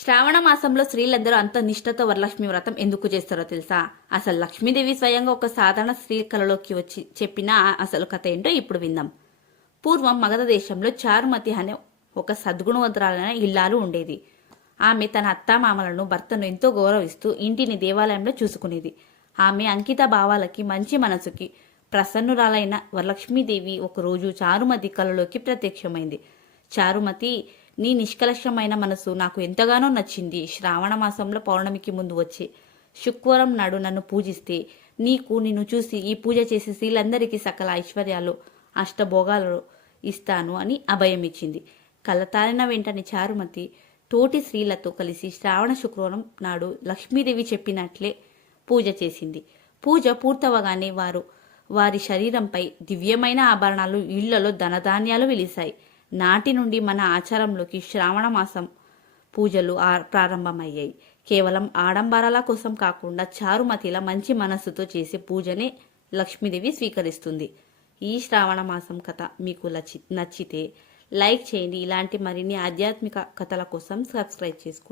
శ్రావణ మాసంలో స్త్రీలందరూ అంత నిష్ఠతో వరలక్ష్మి వ్రతం ఎందుకు చేస్తారో తెలుసా? అసలు లక్ష్మీదేవి స్వయంగా ఒక సాధారణ స్త్రీ కలలోకి వచ్చి చెప్పిన అసలు కథ ఏంటో ఇప్పుడు విందాం. పూర్వం మగధ దేశంలో చారుమతి అనే ఒక సద్గుణవంతురాలైన ఇల్లాలు ఉండేది. ఆమె తన అత్తామామలను భర్తను ఎంతో గౌరవిస్తూ ఇంటిని దేవాలయంలో చూసుకునేది. ఆమె అంకిత భావాలకి మంచి మనసుకి ప్రసన్నురాలైన వరలక్ష్మీదేవి ఒకరోజు చారుమతి కలలోకి ప్రత్యక్షమైంది. చారుమతి, నీ నిష్కలషమైన మనసు నాకు ఎంతగానో నచ్చింది. శ్రావణ మాసంలో పౌర్ణమికి ముందు వచ్చే శుక్రవారం నాడు నన్ను పూజిస్తే నిన్ను చూసి ఈ పూజ చేసే స్త్రీలందరికీ సకల ఐశ్వర్యాలు అష్టభోగాలు ఇస్తాను అని అభయం ఇచ్చింది. కలతారిన వెంటనే చారుమతి తోటి స్త్రీలతో కలిసి శ్రావణ శుక్రవారం నాడు లక్ష్మీదేవి చెప్పినట్లే పూజ చేసింది. పూజ పూర్తవగానే వారి శరీరంపై దివ్యమైన ఆభరణాలు, ఇళ్లలో ధనధాన్యాలు వెలిశాయి. నాటి నుండి మన ఆచారంలోకి శ్రావణ మాసం పూజలు ప్రారంభమయ్యాయి. కేవలం ఆడంబరాల కోసం కాకుండా చారుమతిల మంచి మనస్సుతో చేసే పూజనే లక్ష్మీదేవి స్వీకరిస్తుంది. ఈ శ్రావణ మాసం కథ మీకు నచ్చితే లైక్ చేయండి. ఇలాంటి మరిన్ని ఆధ్యాత్మిక కథల కోసం సబ్స్క్రైబ్ చేసుకోండి.